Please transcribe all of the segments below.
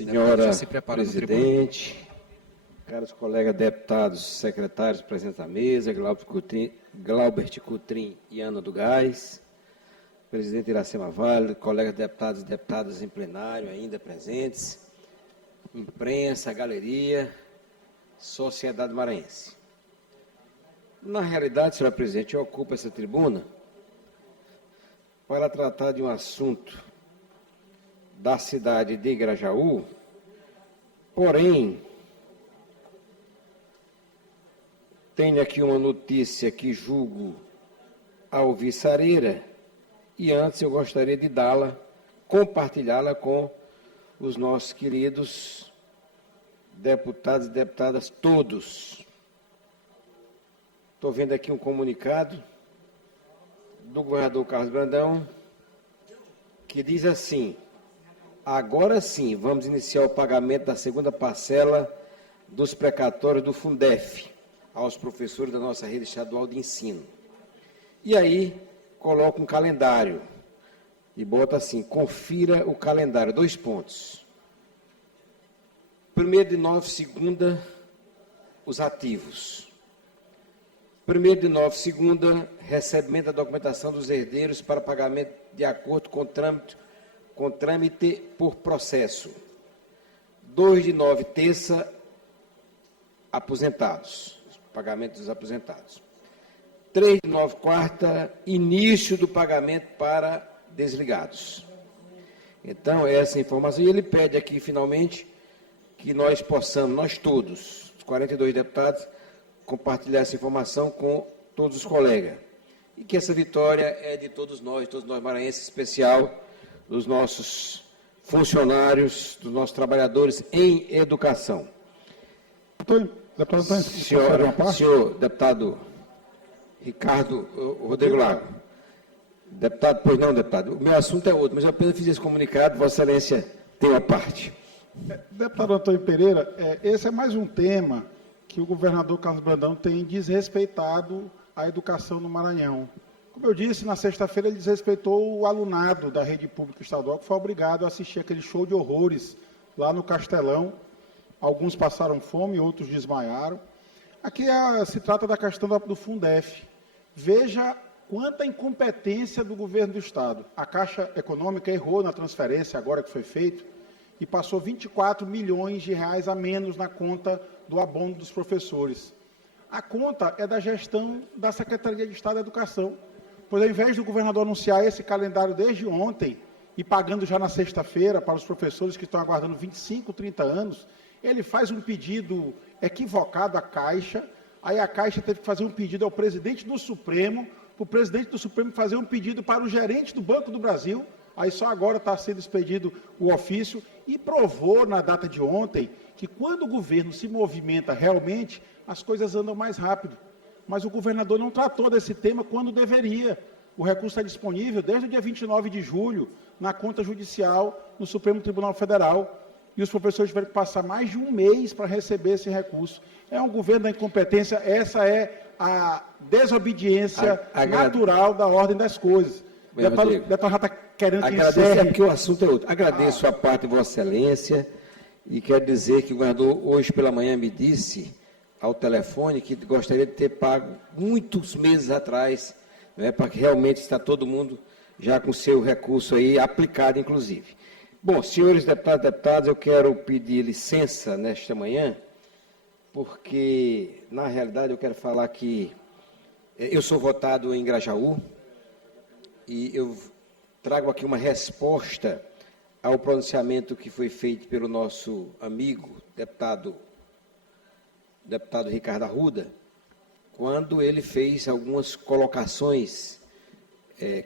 Senhora presidente, caros colegas deputados, secretários presentes à mesa, Glaubert Coutrin e Ana do Gás, presidente Iracema Vale, colegas deputados e deputadas em plenário ainda presentes, imprensa, galeria, sociedade maranhense. Na realidade, senhora presidente, eu ocupo essa tribuna para tratar de um assunto da cidade de Grajaú, porém, tenho aqui uma notícia que julgo alvissareira e antes eu gostaria de compartilhá-la com os nossos queridos deputados e deputadas todos. Estou vendo aqui um comunicado do governador Carlos Brandão, que diz assim: agora sim, vamos iniciar o pagamento da segunda parcela dos precatórios do Fundef aos professores da nossa rede estadual de ensino. E aí, coloca um calendário e bota assim: confira o calendário, 2 pontos. 1º de 9, segunda, os ativos. 1º de 9, segunda, recebimento da documentação dos herdeiros para pagamento de acordo com trâmite por processo. 2 de 9, terça, aposentados, pagamento dos aposentados. 3 de 9, quarta, início do pagamento para desligados. Então, essa informação, e ele pede aqui, finalmente, que nós possamos, nós todos, os 42 deputados, compartilhar essa informação com todos os colegas. E que essa vitória é de todos nós maranhenses, em especial dos nossos funcionários, dos nossos trabalhadores em educação. Senhor deputado Ricardo Rodrigo Lago. Deputado, pois não, deputado. O meu assunto é outro, mas eu apenas fiz esse comunicado, Vossa Excelência tem uma parte. Deputado Antônio Pereira, esse é mais um tema que o governador Carlos Brandão tem desrespeitado a educação no Maranhão. Como eu disse, na sexta-feira ele desrespeitou o alunado da rede pública estadual, que foi obrigado a assistir aquele show de horrores lá no Castelão. Alguns passaram fome, outros desmaiaram. Aqui se trata da questão do Fundef. Veja quanta incompetência do governo do Estado. A Caixa Econômica errou na transferência agora que foi feito e passou 24 milhões de reais a menos na conta do abono dos professores. A conta é da gestão da Secretaria de Estado da Educação. Pois, ao invés do governador anunciar esse calendário desde ontem e pagando já na sexta-feira para os professores que estão aguardando 25, 30 anos, ele faz um pedido equivocado à Caixa, aí a Caixa teve que fazer um pedido ao presidente do Supremo, para o presidente do Supremo fazer um pedido para o gerente do Banco do Brasil, aí só agora está sendo expedido o ofício, e provou na data de ontem que quando o governo se movimenta realmente, as coisas andam mais rápido. Mas o governador não tratou desse tema quando deveria. O recurso está disponível desde o dia 29 de julho, na conta judicial, no Supremo Tribunal Federal, e os professores tiveram que passar mais de um mês para receber esse recurso. É um governo da incompetência, essa é a desobediência natural da ordem das coisas. O deputado já está querendo que encerre. É porque o assunto é outro. Agradeço a parte de Vossa Excelência e quero dizer que o governador hoje pela manhã me disse ao telefone que gostaria de ter pago muitos meses atrás, né, para que realmente está todo mundo já com seu recurso aí aplicado, inclusive. Bom, senhores deputados e deputadas, eu quero pedir licença nesta manhã, porque, na realidade, eu quero falar que eu sou votado em Grajaú e eu trago aqui uma resposta ao pronunciamento que foi feito pelo nosso amigo, deputado Ricardo Arruda, quando ele fez algumas colocações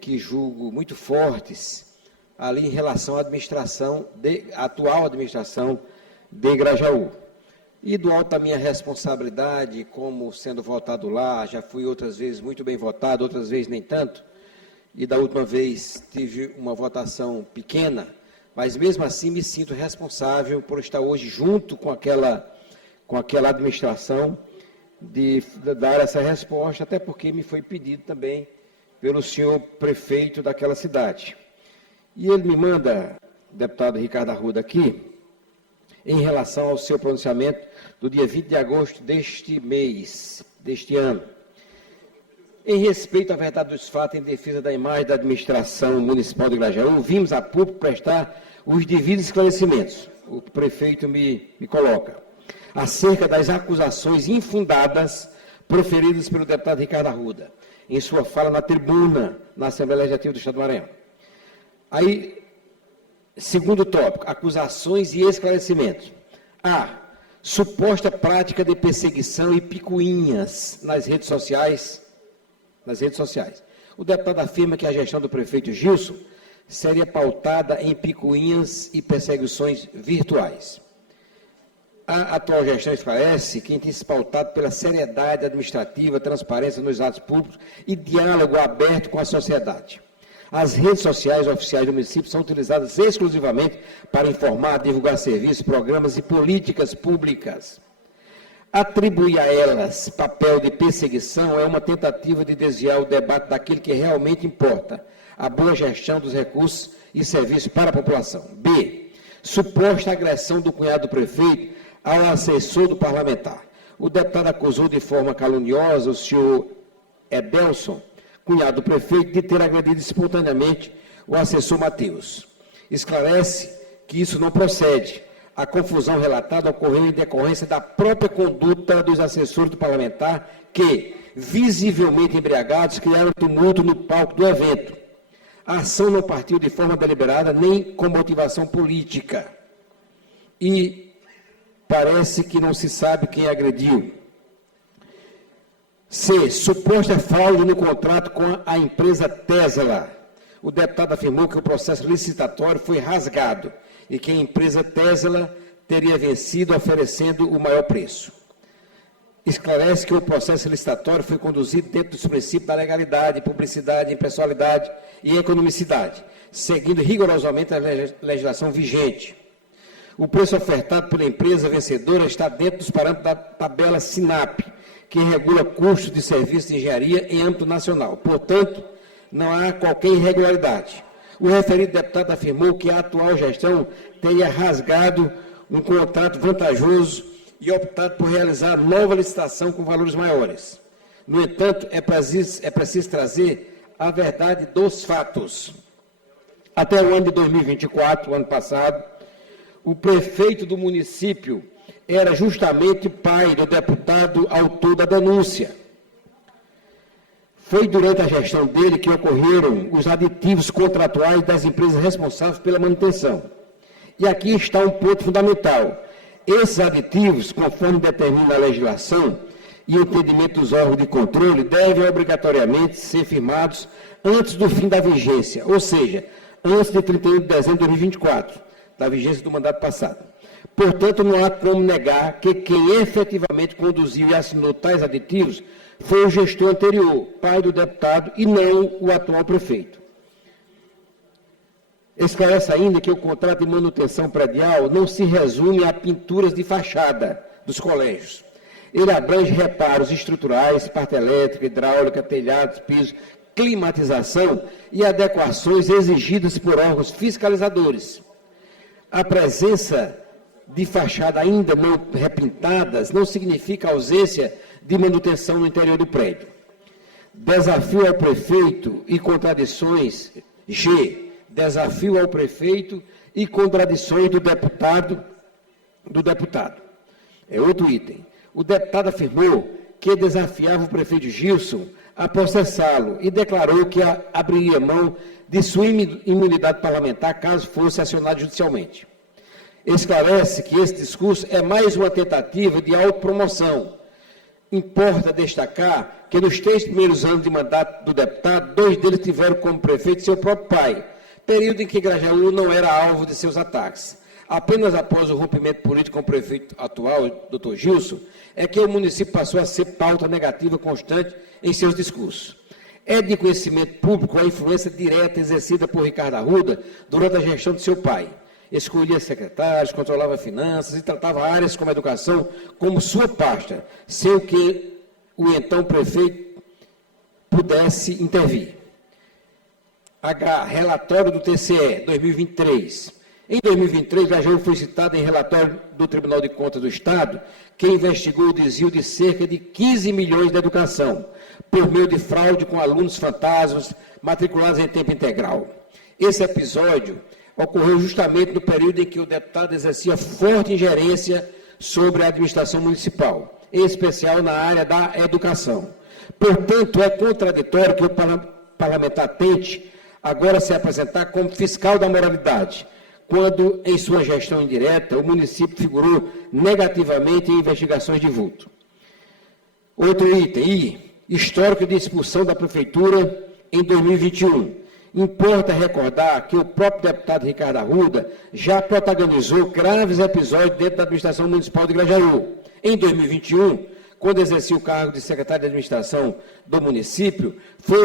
que julgo muito fortes ali em relação à atual administração de Grajaú. E do alto da minha responsabilidade, como sendo votado lá, já fui outras vezes muito bem votado, outras vezes nem tanto, e da última vez tive uma votação pequena, mas mesmo assim me sinto responsável por estar hoje junto com aquela administração de dar essa resposta, até porque me foi pedido também pelo senhor prefeito daquela cidade. E ele me manda, deputado Ricardo Arruda, aqui, em relação ao seu pronunciamento do dia 20 de agosto deste ano. Em respeito à verdade dos fatos em defesa da imagem da administração municipal de Grajaú, vimos a público prestar os devidos esclarecimentos, o prefeito me coloca, acerca das acusações infundadas proferidas pelo deputado Ricardo Arruda, em sua fala na tribuna, na Assembleia Legislativa do Estado do Maranhão. Aí, segundo tópico, acusações e esclarecimentos. A. Suposta prática de perseguição e picuinhas nas redes sociais. O deputado afirma que a gestão do prefeito Gilson seria pautada em picuinhas e perseguições virtuais. A atual gestão esclarece que tem se pautado pela seriedade administrativa, transparência nos atos públicos e diálogo aberto com a sociedade. As redes sociais oficiais do município são utilizadas exclusivamente para informar, divulgar serviços, programas e políticas públicas. Atribuir a elas papel de perseguição é uma tentativa de desviar o debate daquilo que realmente importa, a boa gestão dos recursos e serviços para a população. B. Suposta agressão do cunhado do prefeito ao assessor do parlamentar. O deputado acusou de forma caluniosa o senhor Edelson, cunhado do prefeito, de ter agredido espontaneamente o assessor Matheus. Esclarece que isso não procede. A confusão relatada ocorreu em decorrência da própria conduta dos assessores do parlamentar que, visivelmente embriagados, criaram tumulto no palco do evento. A ação não partiu de forma deliberada nem com motivação política. E parece que não se sabe quem agrediu. C. Suposta fraude no contrato com a empresa Tesla. O deputado afirmou que o processo licitatório foi rasgado e que a empresa Tesla teria vencido oferecendo o maior preço. Esclarece que o processo licitatório foi conduzido dentro dos princípios da legalidade, publicidade, impessoalidade e economicidade, seguindo rigorosamente a legislação vigente. O preço ofertado pela empresa vencedora está dentro dos parâmetros da tabela SINAP, que regula custos de serviços de engenharia em âmbito nacional. Portanto, não há qualquer irregularidade. O referido deputado afirmou que a atual gestão teria rasgado um contrato vantajoso e optado por realizar nova licitação com valores maiores. No entanto, é preciso trazer a verdade dos fatos. Até o ano de 2024, o ano passado, o prefeito do município era justamente pai do deputado autor da denúncia. Foi durante a gestão dele que ocorreram os aditivos contratuais das empresas responsáveis pela manutenção. E aqui está um ponto fundamental. Esses aditivos, conforme determina a legislação e o entendimento dos órgãos de controle, devem obrigatoriamente ser firmados antes do fim da vigência, ou seja, antes de 31 de dezembro de 2024, da vigência do mandato passado. Portanto, não há como negar que quem efetivamente conduziu e assinou tais aditivos foi o gestor anterior, pai do deputado, e não o atual prefeito. Esclarece ainda que o contrato de manutenção predial não se resume a pinturas de fachada dos colégios. Ele abrange reparos estruturais, parte elétrica, hidráulica, telhados, pisos, climatização e adequações exigidas por órgãos fiscalizadores. A presença de fachada ainda não repintadas não significa ausência de manutenção no interior do prédio. Desafio ao prefeito e contradições. G. Desafio ao prefeito e contradições do deputado. É outro item. O deputado afirmou que desafiava o prefeito Gilson a processá-lo e declarou que abriria mão de sua imunidade parlamentar caso fosse acionado judicialmente. Esclarece que esse discurso é mais uma tentativa de autopromoção. Importa destacar que nos 3 primeiros anos de mandato do deputado, 2 deles tiveram como prefeito seu próprio pai, período em que Grajaú não era alvo de seus ataques. Apenas após o rompimento político com o prefeito atual, Dr. Gilson, é que o município passou a ser pauta negativa constante em seus discursos. É de conhecimento público a influência direta exercida por Ricardo Arruda durante a gestão de seu pai. Escolhia secretários, controlava finanças e tratava áreas como a educação como sua pasta, sem que o então prefeito pudesse intervir. H. Relatório do TCE, 2023. Em 2023, Grajaú foi citada em relatório do Tribunal de Contas do Estado, que investigou o desvio de cerca de 15 milhões da educação, por meio de fraude com alunos fantasmas matriculados em tempo integral. Esse episódio ocorreu justamente no período em que o deputado exercia forte ingerência sobre a administração municipal, em especial na área da educação. Portanto, é contraditório que o parlamentar tente agora se apresentar como fiscal da moralidade, quando, em sua gestão indireta, o município figurou negativamente em investigações de vulto. Outro item, histórico de expulsão da Prefeitura em 2021. Importa recordar que o próprio deputado Ricardo Arruda já protagonizou graves episódios dentro da administração municipal de Grajaú. Em 2021, quando exercia o cargo de secretário de administração do município, foi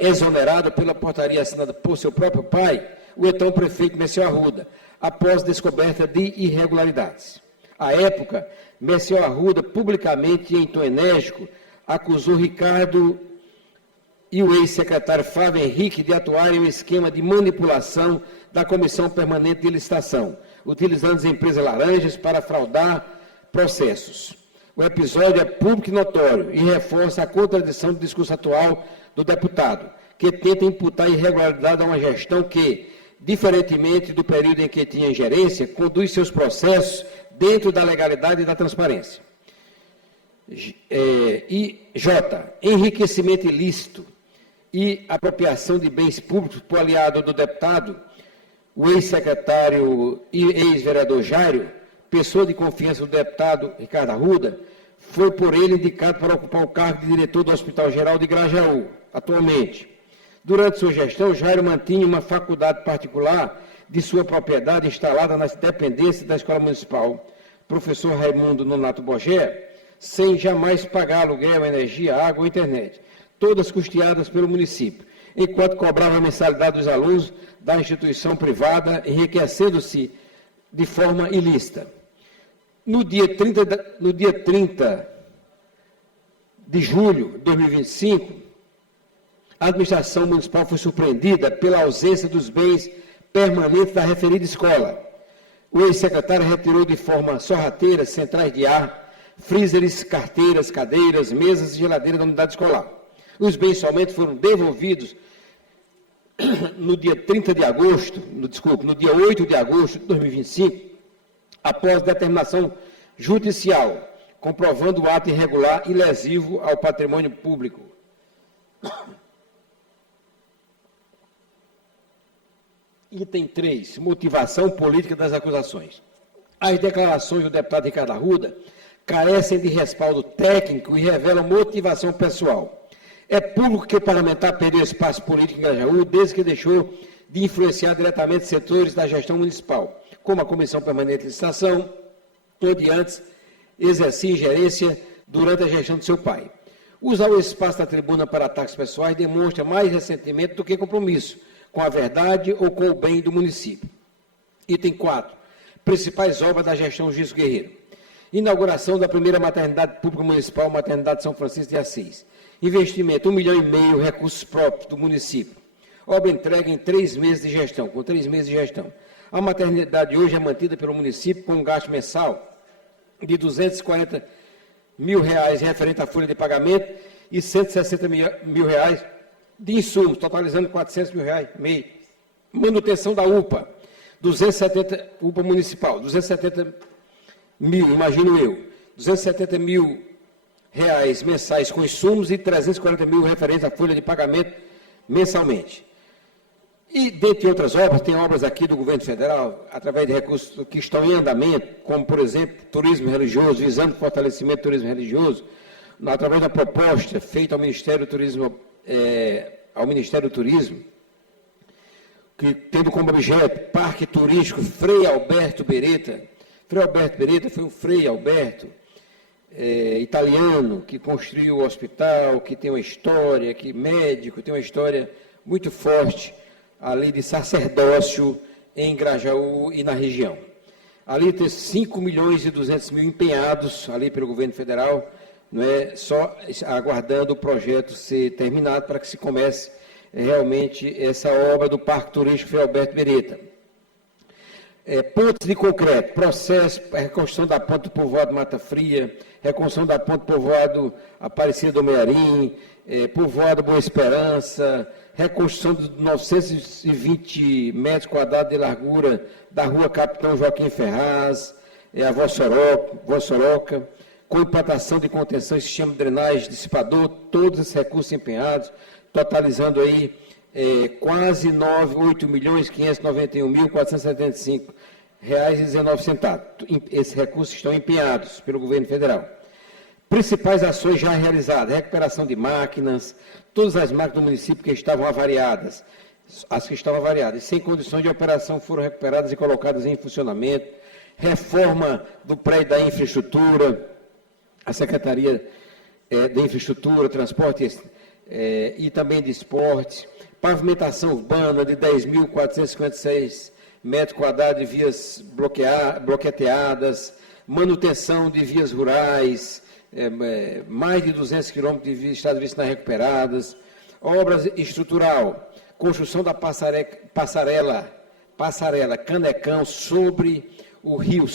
exonerado pela portaria assinada por seu próprio pai, o então prefeito Messior Arruda, após descoberta de irregularidades. À época, Messior Arruda, publicamente e em tom enérgico, acusou Ricardo e o ex-secretário Flávio Henrique de atuarem em um esquema de manipulação da Comissão Permanente de Licitação, utilizando as empresas laranjas para fraudar processos. O episódio é público e notório e reforça a contradição do discurso atual do deputado, que tenta imputar irregularidade a uma gestão que, diferentemente do período em que tinha gerência, conduz seus processos dentro da legalidade e da transparência. Enriquecimento ilícito e apropriação de bens públicos por aliado do deputado, o ex-secretário e ex-vereador Jairo, pessoa de confiança do deputado Ricardo Arruda, foi por ele indicado para ocupar o cargo de diretor do Hospital Geral de Grajaú, atualmente. Durante sua gestão, Jairo mantinha uma faculdade particular de sua propriedade instalada nas dependências da Escola Municipal, professor Raimundo Nonato Bogé, sem jamais pagar aluguel, energia, água ou internet, todas custeadas pelo município, enquanto cobrava a mensalidade dos alunos da instituição privada, enriquecendo-se de forma ilícita. No dia 30 de julho de 2025, a administração municipal foi surpreendida pela ausência dos bens permanentes da referida escola. O ex-secretário retirou de forma sorrateira centrais de ar, freezers, carteiras, cadeiras, mesas e geladeiras da unidade escolar. Os bens somente foram devolvidos no dia 8 de agosto de 2025, após determinação judicial, comprovando o ato irregular e lesivo ao patrimônio público. Item 3, motivação política das acusações. As declarações do deputado Ricardo Arruda carecem de respaldo técnico e revelam motivação pessoal. É público que o parlamentar perdeu espaço político em Grajaú desde que deixou de influenciar diretamente setores da gestão municipal, como a Comissão Permanente de Licitação, onde antes exercia ingerência durante a gestão de seu pai. Usar o espaço da tribuna para ataques pessoais demonstra mais ressentimento do que compromisso com a verdade ou com o bem do município. Item 4. Principais obras da gestão Giso Guerreiro. Inauguração da primeira maternidade pública municipal, Maternidade São Francisco de Assis. Investimento, 1,5 milhão, recursos próprios do município. Obra entregue em 3 meses de gestão, com 3 meses de gestão. A maternidade hoje é mantida pelo município com um gasto mensal de R$240 mil referente à folha de pagamento e R$160 mil de insumos, totalizando R$400 mil mês. Manutenção da UPA, 270, UPA municipal, 270 mil, imagino eu, 270 mil reais mensais com insumos e 340 mil referentes à folha de pagamento mensalmente. E, dentre outras obras, tem obras aqui do governo federal, através de recursos que estão em andamento, como, por exemplo, turismo religioso, visando o fortalecimento do turismo religioso, através da proposta feita ao Ministério do Turismo, que tendo como objeto Parque Turístico Frei Alberto Beretta. Frei Alberto Beretta foi um Frei Alberto italiano que construiu o hospital, que tem uma história, que médico, tem uma história muito forte ali de sacerdócio em Grajaú e na região. Ali tem 5 milhões e 200 mil empenhados ali pelo governo federal, não é, só aguardando o projeto ser terminado para que se comece realmente essa obra do Parque Turístico Frei Alberto Beretta. Pontes de concreto, processo, reconstrução da ponte do povoado Mata Fria, reconstrução da ponte do povoado Aparecida do Mearim, povoado Boa Esperança, reconstrução de 920 metros quadrados de largura da rua Capitão Joaquim Ferraz, a Vossoroca, com implantação de contenção e sistema de drenagem dissipador, todos esses recursos empenhados, totalizando aí quase 8.591.475 reais e 19 centavos. Esses recursos estão empenhados pelo governo federal. Principais ações já realizadas: recuperação de máquinas, todas as máquinas do município que estavam avariadas, as que estavam avariadas, sem condições de operação, foram recuperadas e colocadas em funcionamento. Reforma do prédio da infraestrutura, a Secretaria de Infraestrutura, Transporte e também de Esporte. Pavimentação urbana de 10.456 metros quadrados de vias bloqueadas, manutenção de vias rurais, mais de 200 quilômetros de estradas vicinais recuperadas, obras estrutural, construção da passarela Canecão sobre o rio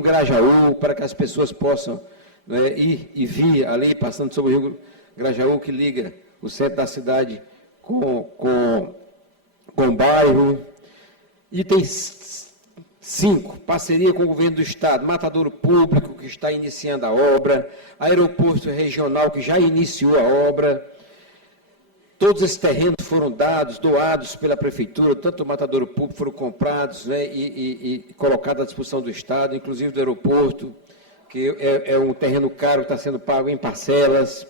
Grajaú, para que as pessoas possam ir e vir ali, passando sobre o rio Grajaú, que liga o centro da cidade com o bairro. Item 5, parceria com o governo do Estado, matadouro público, que está iniciando a obra, aeroporto regional, que já iniciou a obra. Todos esses terrenos foram doados pela Prefeitura, tanto o matadouro público foram comprados e colocados à disposição do Estado, inclusive do aeroporto, que é um terreno caro que está sendo pago em parcelas.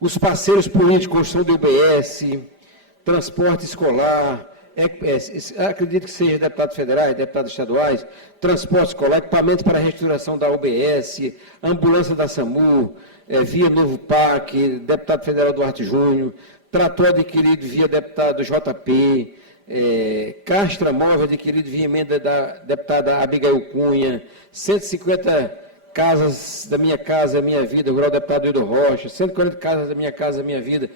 Os parceiros políticos, construção do UBS, transporte escolar, acredito que seja deputados federais, deputados estaduais, transporte escolar, equipamentos para a restauração da UBS, ambulância da SAMU, via Novo PAC, deputado federal Duarte Júnior, trator adquirido via deputado JP, castra móvel adquirido via emenda da deputada Abigail Cunha, 150 casas da Minha Casa Minha Vida, rural deputado Edo Rocha, 140 casas da Minha Casa Minha Vida,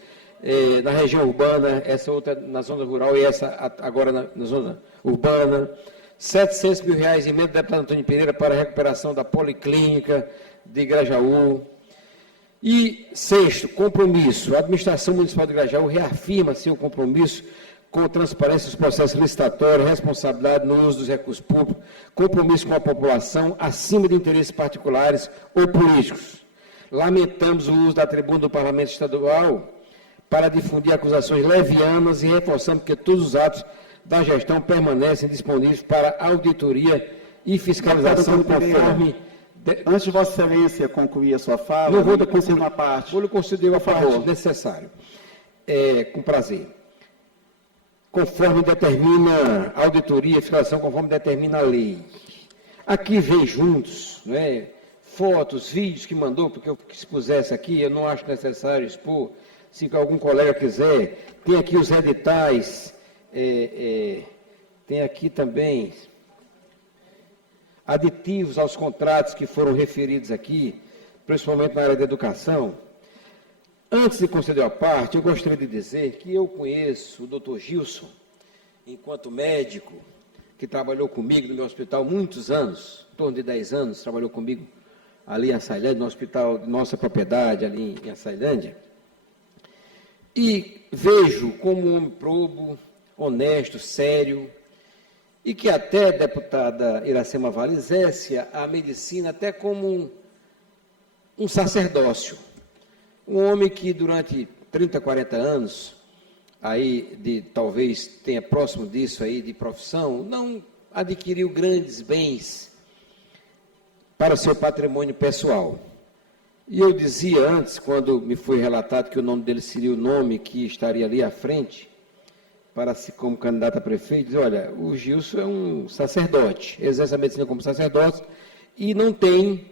na região urbana, essa outra na zona rural e essa agora na zona urbana, 700 mil reais emenda do deputado Antônio Pereira para a recuperação da Policlínica de Grajaú. E, sexto, compromisso. A administração municipal de Grajaú reafirma seu compromisso com transparência dos processos licitatórios, responsabilidade no uso dos recursos públicos, compromisso com a população, acima de interesses particulares ou políticos. Lamentamos o uso da tribuna do Parlamento Estadual para difundir acusações levianas e reforçamos que todos os atos da gestão permanecem disponíveis para auditoria e fiscalização conforme... Antes de Vossa Excelência concluir a sua fala, não vou conceder uma parte. Vou lhe conceder uma parte necessária. Com prazer. Conforme determina a auditoria e fiscalização, conforme determina a lei. Aqui vem juntos, fotos, vídeos que mandou, porque eu expusesse aqui, eu não acho necessário expor, se algum colega quiser. Tem aqui os editais, tem aqui também aditivos aos contratos que foram referidos aqui, principalmente na área da educação. Antes de conceder a parte, eu gostaria de dizer que eu conheço o doutor Gilson, enquanto médico, que trabalhou comigo no meu hospital muitos anos, em torno de 10 anos, trabalhou comigo ali em Açailândia, no hospital de nossa propriedade, ali em Açailândia. E vejo como um homem probo, honesto, sério, e que até, deputada Iracema Vale, exerce a medicina até como um sacerdócio. Um homem que durante 30, 40 anos, talvez tenha próximo disso aí de profissão, não adquiriu grandes bens para o seu patrimônio pessoal. E eu dizia antes, quando me foi relatado que o nome dele seria o nome que estaria ali à frente, como candidato a prefeito, diz, olha, o Gilson é um sacerdote, exerce a medicina como sacerdote e não tem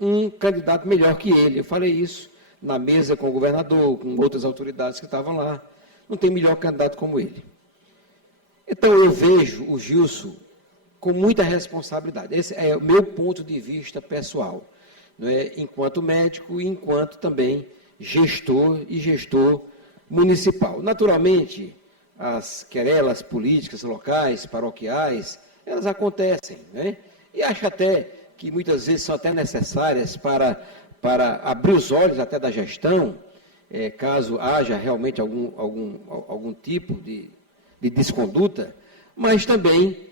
um candidato melhor que ele. Eu falei isso na mesa com o governador, com outras autoridades que estavam lá. Não tem melhor candidato como ele. Então, eu vejo o Gilson com muita responsabilidade. Esse é o meu ponto de vista pessoal, enquanto médico e enquanto também gestor municipal. Naturalmente, as querelas políticas locais, paroquiais, elas acontecem, né? E acho até que muitas vezes são até necessárias para abrir os olhos até da gestão, caso haja realmente algum tipo de desconduta, mas também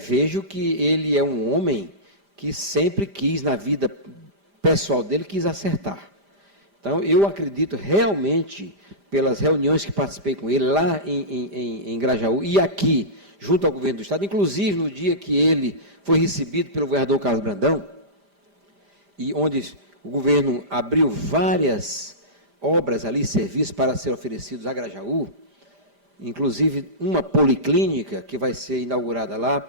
vejo que ele é um homem que sempre quis, na vida pessoal dele, quis acertar. Então, eu acredito realmente, pelas reuniões que participei com ele lá em Grajaú e aqui, junto ao governo do Estado, inclusive no dia que ele foi recebido pelo governador Carlos Brandão, e onde o governo abriu várias obras ali, serviços para serem oferecidos a Grajaú, inclusive uma policlínica que vai ser inaugurada lá.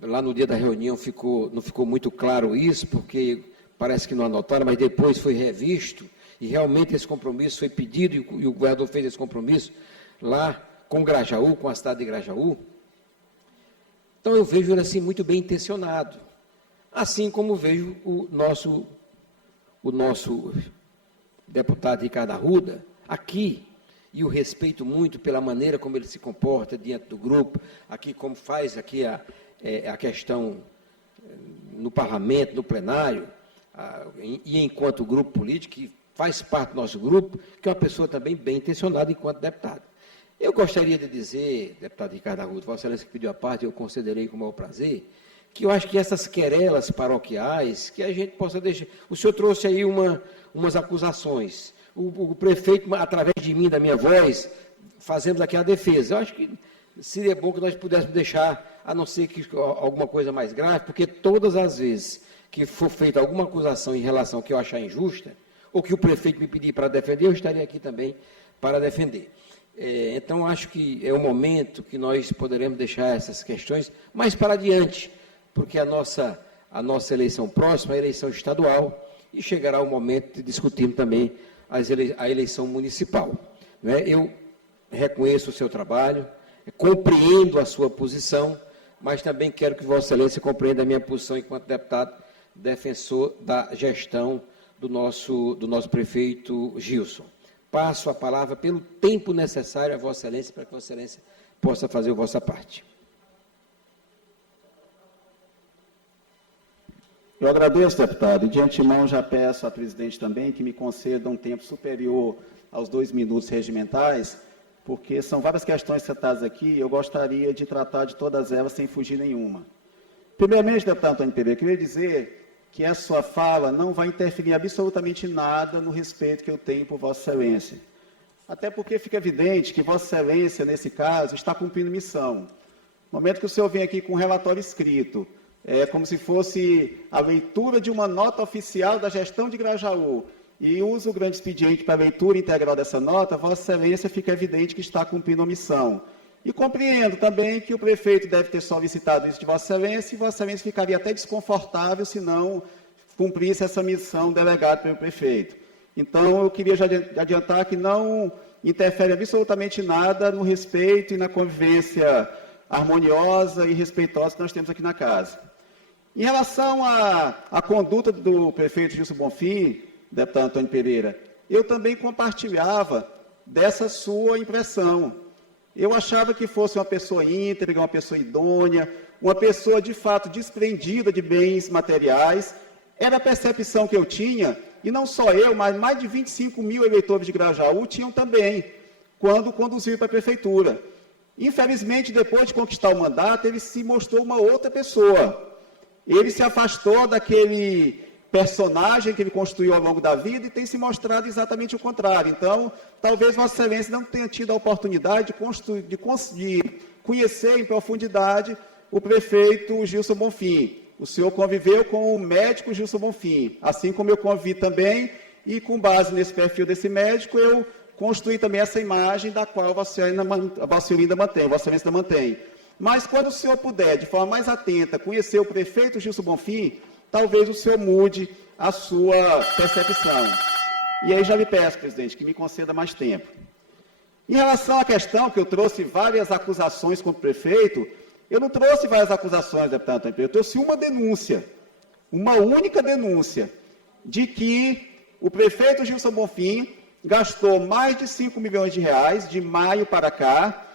Lá no dia da reunião não ficou muito claro isso, porque parece que não anotaram, mas depois foi revisto, e realmente esse compromisso foi pedido, e o governador fez esse compromisso lá com Grajaú, com a cidade de Grajaú. Então eu vejo ele assim muito bem intencionado, assim como vejo o nosso deputado Ricardo Arruda aqui, e o respeito muito pela maneira como ele se comporta diante do grupo, aqui como faz aqui a questão no parlamento, no plenário, e enquanto grupo político, que faz parte do nosso grupo, que é uma pessoa também bem intencionada enquanto deputado. Eu gostaria de dizer, deputado Ricardo Arruda, Vossa Excelência que pediu a parte, eu concederei com o maior prazer, que eu acho que essas querelas paroquiais, que a gente possa deixar... O senhor trouxe aí umas acusações. O prefeito, através de mim, da minha voz, fazemos aqui a defesa. Eu acho que seria bom que nós pudéssemos deixar, a não ser que alguma coisa mais grave, porque todas as vezes que for feita alguma acusação em relação ao que eu achar injusta, ou que o prefeito me pedir para defender, eu estaria aqui também para defender. Então, acho que é o momento que nós poderemos deixar essas questões mais para adiante, porque a nossa eleição próxima é a eleição estadual, e chegará o momento de discutirmos também a eleição municipal. Não é? Eu reconheço o seu trabalho, compreendo a sua posição, mas também quero que Vossa Excelência compreenda a minha posição enquanto deputado defensor da gestão do nosso prefeito Gilson. Passo a palavra pelo tempo necessário a Vossa Excelência, para que Vossa Excelência possa fazer a vossa parte. Eu agradeço, deputado, e de antemão já peço à presidente também que me conceda um tempo superior aos 2 minutos regimentais, porque são várias questões tratadas aqui e eu gostaria de tratar de todas elas sem fugir nenhuma. Primeiramente, deputado Antônio Pereira, eu queria dizer que a sua fala não vai interferir absolutamente nada no respeito que eu tenho por Vossa Excelência. Até porque fica evidente que Vossa Excelência, nesse caso, está cumprindo missão. No momento que o senhor vem aqui com um relatório escrito, é como se fosse a leitura de uma nota oficial da gestão de Grajaú, e usa o grande expediente para a leitura integral dessa nota, Vossa Excelência fica evidente que está cumprindo a missão. E compreendo também que o prefeito deve ter solicitado isso de Vossa Excelência, e Vossa Excelência ficaria até desconfortável se não cumprisse essa missão delegada pelo prefeito. Então, eu queria já adiantar que não interfere absolutamente nada no respeito e na convivência harmoniosa e respeitosa que nós temos aqui na casa. Em relação à conduta do prefeito Gilson Bonfim, deputado Antônio Pereira, eu também compartilhava dessa sua impressão. Eu achava que fosse uma pessoa íntegra, uma pessoa idônea, uma pessoa, de fato, desprendida de bens materiais. Era a percepção que eu tinha, e não só eu, mas mais de 25 mil eleitores de Grajaú tinham também, quando conduziu para a prefeitura. Infelizmente, depois de conquistar o mandato, ele se mostrou uma outra pessoa. Ele se afastou daquele personagem que ele construiu ao longo da vida e tem se mostrado exatamente o contrário. Então, talvez Vossa Excelência não tenha tido a oportunidade de conhecer em profundidade o prefeito Gilson Bonfim. O senhor conviveu com o médico Gilson Bonfim, assim como eu convivi também, e com base nesse perfil desse médico, eu construí também essa imagem da qual Vossa Excelência ainda mantém. Mas quando o senhor puder, de forma mais atenta, conhecer o prefeito Gilson Bonfim, talvez o senhor mude a sua percepção. E aí já lhe peço, presidente, que me conceda mais tempo. Em relação à questão que eu trouxe várias acusações contra o prefeito, eu não trouxe várias acusações, deputado Antônio Pereira, eu trouxe uma denúncia, uma única denúncia, de que o prefeito Gilson Bonfim gastou mais de 5 milhões de reais, de maio para cá,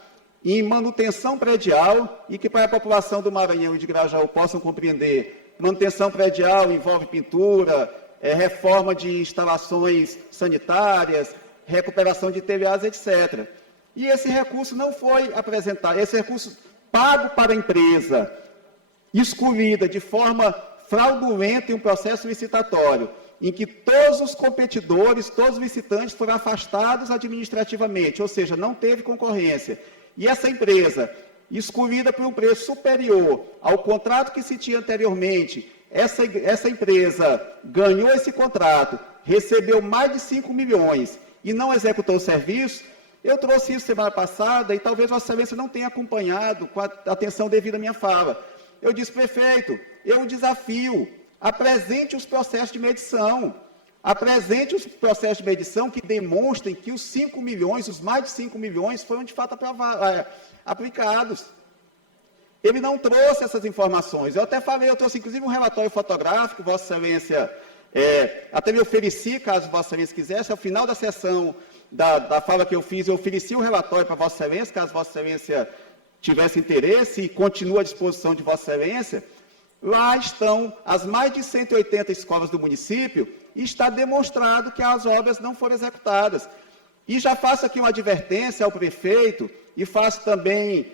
em manutenção predial, e que para a população do Maranhão e de Grajaú possam compreender, manutenção predial envolve pintura, reforma de instalações sanitárias, recuperação de TVAs, etc. E esse recurso não foi apresentado, esse recurso pago para a empresa, excluída de forma fraudulenta em um processo licitatório, em que todos os competidores, todos os licitantes foram afastados administrativamente, ou seja, não teve concorrência. E essa empresa, excluída por um preço superior ao contrato que se tinha anteriormente, essa empresa ganhou esse contrato, recebeu mais de 5 milhões e não executou o serviço. Eu trouxe isso semana passada e talvez Vossa Excelência não tenha acompanhado com a atenção devida à minha fala. Eu disse, prefeito, eu desafio, apresente os processos de medição. Apresente os processos de medição que demonstrem que os 5 milhões, os mais de 5 milhões, foram de fato aplicados. Ele não trouxe essas informações. Eu até falei, eu trouxe inclusive um relatório fotográfico, Vossa Excelência, até me ofereci, caso Vossa Excelência quisesse, ao final da sessão da fala que eu fiz, eu ofereci o relatório para Vossa Excelência, caso Vossa Excelência tivesse interesse e continua à disposição de Vossa Excelência. Lá estão as mais de 180 escolas do município e está demonstrado que as obras não foram executadas. E já faço aqui uma advertência ao prefeito e faço também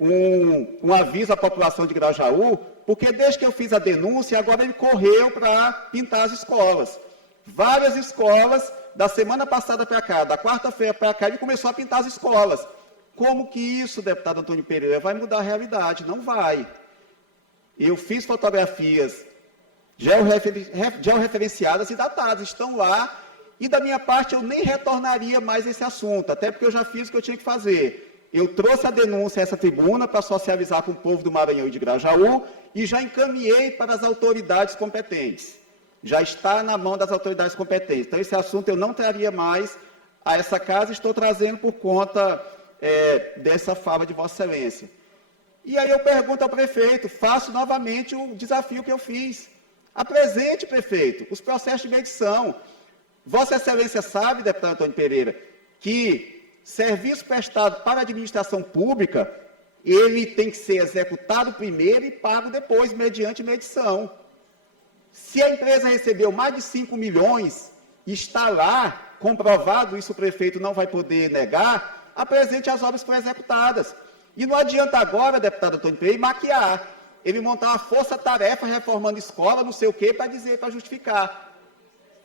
um aviso à população de Grajaú, porque desde que eu fiz a denúncia, agora ele correu para pintar as escolas. Várias escolas, da semana passada para cá, da quarta-feira para cá, ele começou a pintar as escolas. Como que isso, deputado Antônio Pereira, vai mudar a realidade? Não vai. Eu fiz fotografias georreferenciadas e datadas, estão lá, e da minha parte eu nem retornaria mais esse assunto, até porque eu já fiz o que eu tinha que fazer. Eu trouxe a denúncia a essa tribuna para socializar com o povo do Maranhão e de Grajaú e já encaminhei para as autoridades competentes. Já está na mão das autoridades competentes. Então, esse assunto eu não traria mais a essa casa, estou trazendo por conta dessa fala de Vossa Excelência. E aí eu pergunto ao prefeito, faço novamente o desafio que eu fiz. Apresente, prefeito, os processos de medição. Vossa Excelência sabe, deputado Antônio Pereira, que serviço prestado para a administração pública, ele tem que ser executado primeiro e pago depois, mediante medição. Se a empresa recebeu mais de 5 milhões, está lá, comprovado, isso o prefeito não vai poder negar, apresente as obras que foram executadas. E não adianta agora, deputado Antônio Pereira, maquiar. Ele montar uma força-tarefa reformando escola, não sei o quê, para justificar.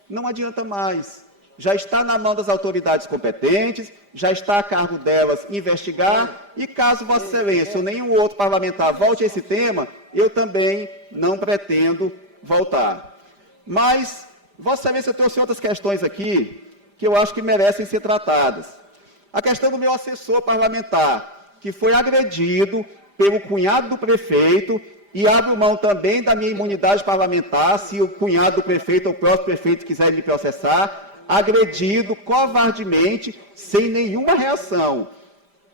Não adianta mais. Já está na mão das autoridades competentes, já está a cargo delas investigar, e caso Vossa Excelência ou nenhum outro parlamentar volte a esse tema, eu também não pretendo voltar. Mas Vossa Excelência trouxe outras questões aqui que eu acho que merecem ser tratadas. A questão do meu assessor parlamentar, que foi agredido pelo cunhado do prefeito, e abro mão também da minha imunidade parlamentar, se o cunhado do prefeito ou o próprio prefeito quiser me processar, agredido covardemente, sem nenhuma reação.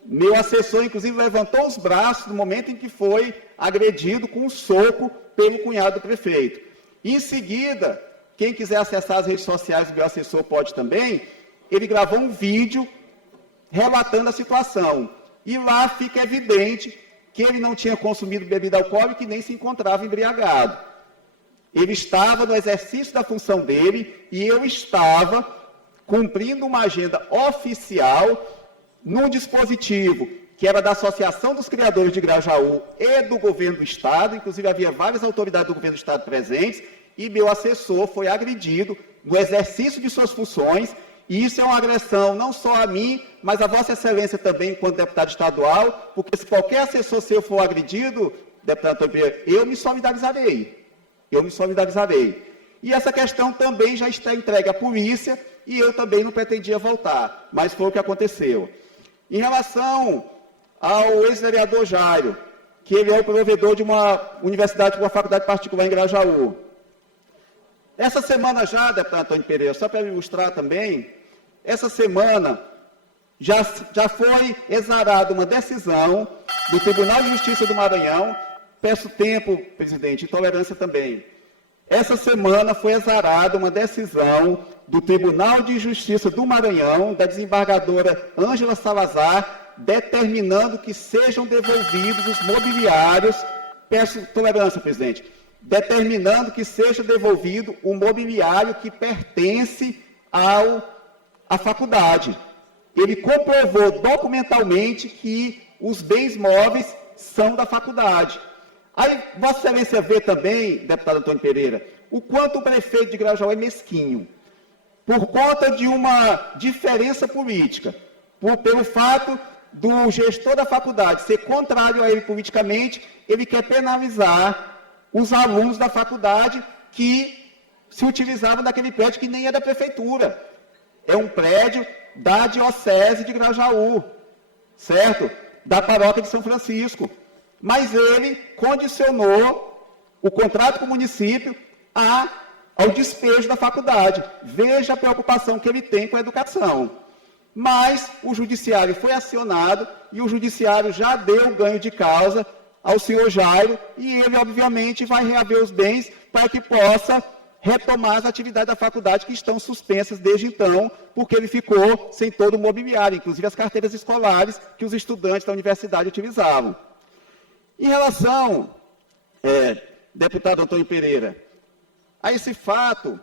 Meu assessor, inclusive, levantou os braços no momento em que foi agredido com um soco pelo cunhado do prefeito. Em seguida, quem quiser acessar as redes sociais do meu assessor pode também, ele gravou um vídeo relatando a situação. E lá fica evidente que ele não tinha consumido bebida alcoólica e nem se encontrava embriagado. Ele estava no exercício da função dele e eu estava cumprindo uma agenda oficial num dispositivo que era da Associação dos Criadores de Grajaú e do Governo do Estado, inclusive havia várias autoridades do Governo do Estado presentes, e meu assessor foi agredido no exercício de suas funções, e isso é uma agressão não só a mim, mas a Vossa Excelência também, enquanto deputado estadual, porque se qualquer assessor seu for agredido, deputado Antônio Pereira, eu me solidarizarei. E essa questão também já está entregue à polícia, e eu também não pretendia voltar, mas foi o que aconteceu. Em relação ao ex-vereador Jairo, que ele é o provedor de uma universidade, de uma faculdade particular em Grajaú. Essa semana já, deputado Antônio Pereira, só para ilustrar também, essa semana já foi exarada uma decisão do Tribunal de Justiça do Maranhão, peço tempo, presidente, e tolerância também. Essa semana foi exarada uma decisão do Tribunal de Justiça do Maranhão, da desembargadora Ângela Salazar, determinando que sejam devolvidos os mobiliários, peço tolerância, presidente, determinando que seja devolvido o mobiliário que pertence à faculdade. Ele comprovou documentalmente que os bens móveis são da faculdade. Aí, Vossa Excelência vê também, deputado Antônio Pereira, o quanto o prefeito de Grajaú é mesquinho, por conta de uma diferença política, pelo fato do gestor da faculdade ser contrário a ele politicamente, ele quer penalizar os alunos da faculdade que se utilizavam daquele prédio que nem é da prefeitura. É um prédio da Diocese de Grajaú, certo? Da paróquia de São Francisco. Mas ele condicionou o contrato com o município ao despejo da faculdade. Veja a preocupação que ele tem com a educação. Mas o judiciário foi acionado e o judiciário já deu ganho de causa ao senhor Jairo e ele, obviamente, vai reaver os bens para que possa retomar as atividades da faculdade que estão suspensas desde então, porque ele ficou sem todo o mobiliário, inclusive as carteiras escolares que os estudantes da universidade utilizavam. Em relação, deputado Antônio Pereira, a esse fato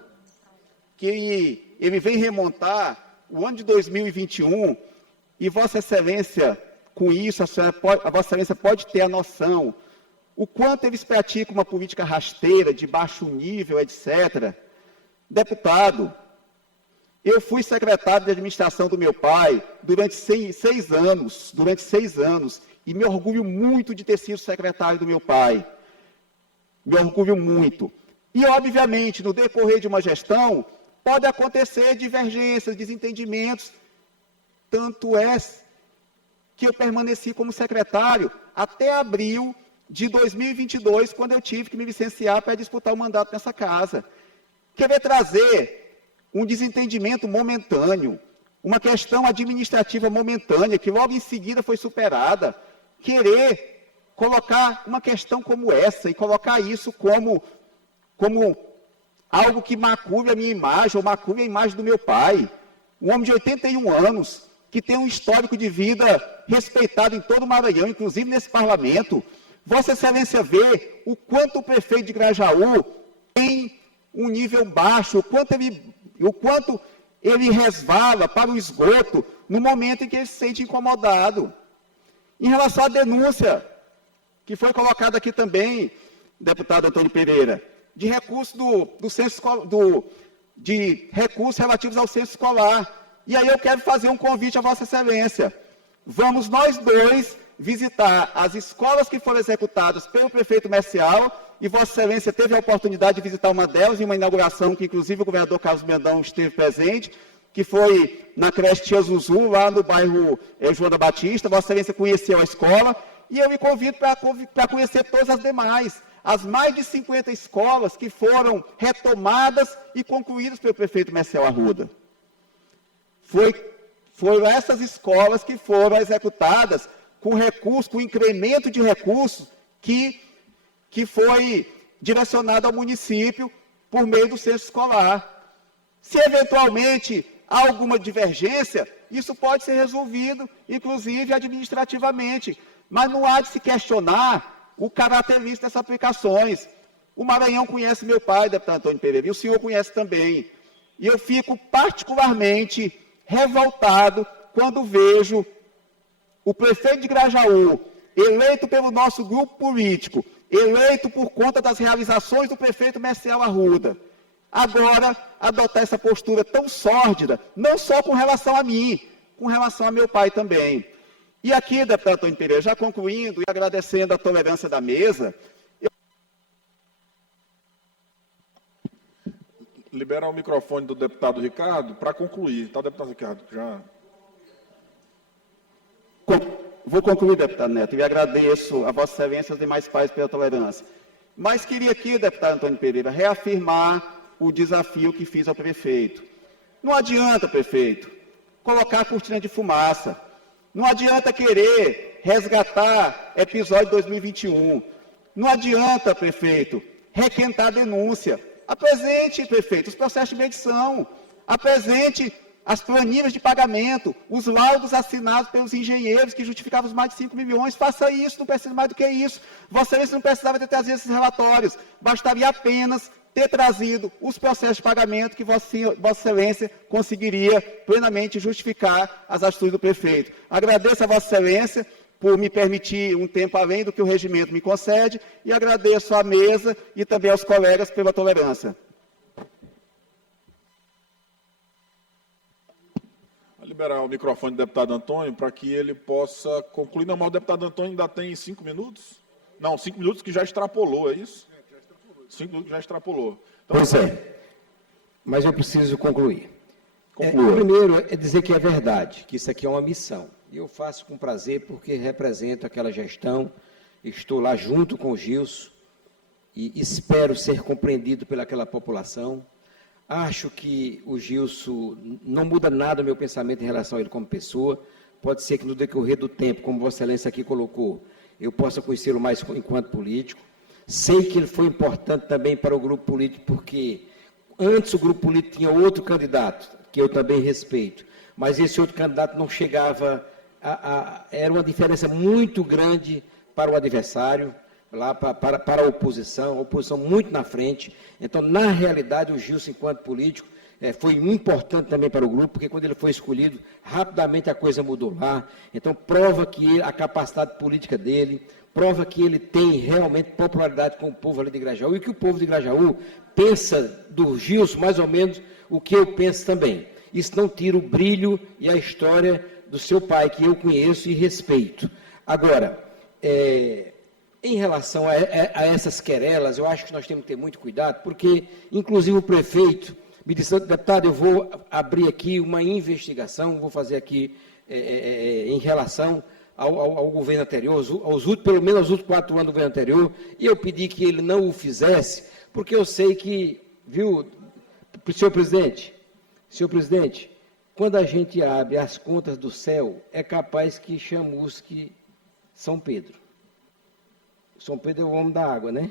que ele vem remontar o ano de 2021, e Vossa Excelência, com isso, a Vossa Excelência pode ter a noção o quanto eles praticam uma política rasteira, de baixo nível, etc. Deputado, eu fui secretário de administração do meu pai durante 6 anos, e me orgulho muito de ter sido secretário do meu pai. Me orgulho muito. E, obviamente, no decorrer de uma gestão, pode acontecer divergências, desentendimentos. Tanto é que eu permaneci como secretário até abril de 2022, quando eu tive que me licenciar para disputar o mandato nessa casa. Querer trazer um desentendimento momentâneo, uma questão administrativa momentânea, que logo em seguida foi superada, querer colocar uma questão como essa e colocar isso como algo que macule a minha imagem, ou macule a imagem do meu pai, um homem de 81 anos, que tem um histórico de vida respeitado em todo o Maranhão, inclusive nesse parlamento. Vossa Excelência vê o quanto o prefeito de Grajaú tem um nível baixo, o quanto ele resvala para o esgoto no momento em que ele se sente incomodado. Em relação à denúncia, que foi colocada aqui também, deputado Antônio Pereira, de recurso de recursos relativos ao censo escolar. E aí eu quero fazer um convite a Vossa Excelência. Vamos nós dois visitar as escolas que foram executadas pelo prefeito Messial, e Vossa Excelência teve a oportunidade de visitar uma delas, em uma inauguração que inclusive o governador Carlos Brandão esteve presente, que foi na creche Tia Zuzu, lá no bairro Joana Batista. Vossa Excelência conheceu a escola, e eu me convido para conhecer todas as demais, as mais de 50 escolas que foram retomadas e concluídas pelo prefeito Messial Arruda. Foram essas escolas que foram executadas com recurso, com incremento de recursos que foi direcionado ao município por meio do censo escolar. Se eventualmente há alguma divergência, isso pode ser resolvido, inclusive administrativamente, mas não há de se questionar o caráter lícito dessas aplicações. O Maranhão conhece meu pai, deputado Antônio Pereira, e o senhor conhece também. E eu fico particularmente revoltado quando vejo o prefeito de Grajaú, eleito pelo nosso grupo político, eleito por conta das realizações do prefeito Messial Arruda, agora adotar essa postura tão sórdida, não só com relação a mim, com relação a meu pai também. E aqui, deputado Antônio Pereira, já concluindo e agradecendo a tolerância da mesa, Liberar o microfone do deputado Ricardo para concluir, tá, deputado Ricardo? Já. Vou concluir, deputado Neto, e agradeço a Vossa Excelência e aos demais pais pela tolerância. Mas queria aqui, deputado Antônio Pereira, reafirmar o desafio que fiz ao prefeito. Não adianta, prefeito, colocar a cortina de fumaça. Não adianta querer resgatar episódio de 2021. Não adianta, prefeito, requentar a denúncia. Apresente, prefeito, os processos de medição. apresente as planilhas de pagamento, os laudos assinados pelos engenheiros que justificavam os mais de 5 milhões, faça isso, não precisa mais do que isso. Vossa Excelência não precisava ter trazido esses relatórios, bastaria apenas ter trazido os processos de pagamento que Vossa Excelência conseguiria plenamente justificar as atitudes do prefeito. Agradeço a Vossa Excelência por me permitir um tempo além do que o regimento me concede e agradeço à mesa e também aos colegas pela tolerância. Vou liberar o microfone do deputado Antônio para que ele possa concluir. Não, mas o deputado Antônio ainda tem 5 minutos? Não, 5 minutos que já extrapolou, é isso? 5 minutos que já extrapolou. Então, Pois é, mas eu preciso concluir. Conclua. Primeiro, é dizer que é verdade, que isso aqui é uma missão. E eu faço com prazer porque represento aquela gestão, estou lá junto com o Gilson e espero ser compreendido pelaquela população. Acho que o Gilson não muda nada o meu pensamento em relação a ele como pessoa. Pode ser que no decorrer do tempo, como Vossa Excelência aqui colocou, eu possa conhecê-lo mais enquanto político. Sei que ele foi importante também para o grupo político, porque antes o grupo político tinha outro candidato, que eu também respeito, mas esse outro candidato não chegava era uma diferença muito grande para o adversário, lá para a oposição muito na frente. Então, na realidade, o Gilson, enquanto político, foi importante também para o grupo, porque quando ele foi escolhido, rapidamente a coisa mudou lá. Então, prova que a capacidade política dele, prova que ele tem realmente popularidade com o povo ali de Grajaú, e que o povo de Grajaú pensa do Gilson mais ou menos o que eu penso também. Isso não tira o brilho e a história do seu pai, que eu conheço e respeito. Agora, em relação a essas querelas, eu acho que nós temos que ter muito cuidado, porque, inclusive, o prefeito me disse: deputado, eu vou abrir aqui uma investigação, vou fazer aqui em relação ao governo anterior, pelo menos aos últimos 4 anos do governo anterior, e eu pedi que ele não o fizesse, porque eu sei que, viu, senhor presidente, quando a gente abre as contas do céu, é capaz que chamusque São Pedro. São Pedro é o homem da água, né?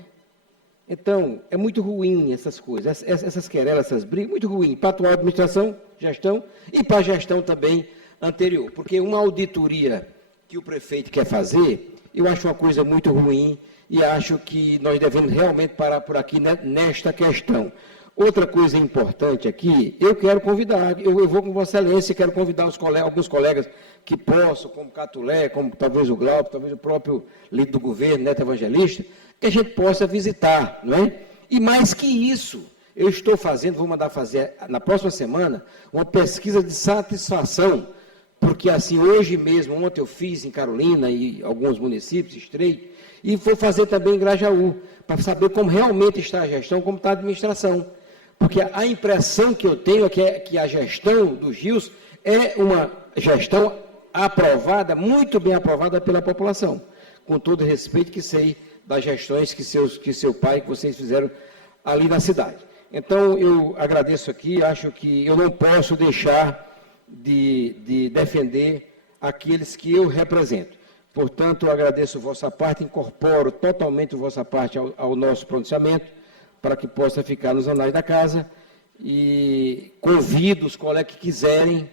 Então, é muito ruim essas coisas, essas querelas, essas brigas, muito ruim para a atual administração, gestão, e para a gestão também anterior. Porque uma auditoria que o prefeito quer fazer, eu acho uma coisa muito ruim e acho que nós devemos realmente parar por aqui nesta questão. Outra coisa importante aqui, eu quero convidar, eu vou com Vossa Excelência, quero convidar alguns colegas que possam, como Catulé, como talvez o Glauco, talvez o próprio líder do governo, Neto Evangelista, que a gente possa visitar, não é? E mais que isso, eu estou fazendo, vou mandar fazer na próxima semana, uma pesquisa de satisfação, porque assim, hoje mesmo, ontem eu fiz em Carolina e alguns municípios, Estreito, e vou fazer também em Grajaú, para saber como realmente está a gestão, como está a administração. Porque a impressão que eu tenho é que a gestão do Gilson é uma gestão aprovada, muito bem aprovada pela população, com todo o respeito que sei das gestões que seu pai, que vocês fizeram ali na cidade. Então, eu agradeço aqui, acho que eu não posso deixar de defender aqueles que eu represento. Portanto, eu agradeço a vossa parte, incorporo totalmente a vossa parte ao nosso pronunciamento, para que possa ficar nos anais da casa, e convido os colegas que quiserem,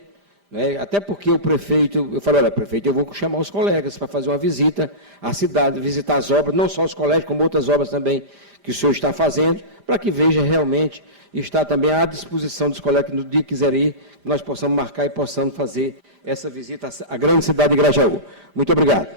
né, até porque o prefeito, eu falei: olha, prefeito, eu vou chamar os colegas para fazer uma visita à cidade, visitar as obras, não só os colégios, como outras obras também que o senhor está fazendo, para que veja realmente, e está também à disposição dos colegas que no dia que quiserem ir, nós possamos marcar e possamos fazer essa visita à grande cidade de Grajaú. Muito obrigado.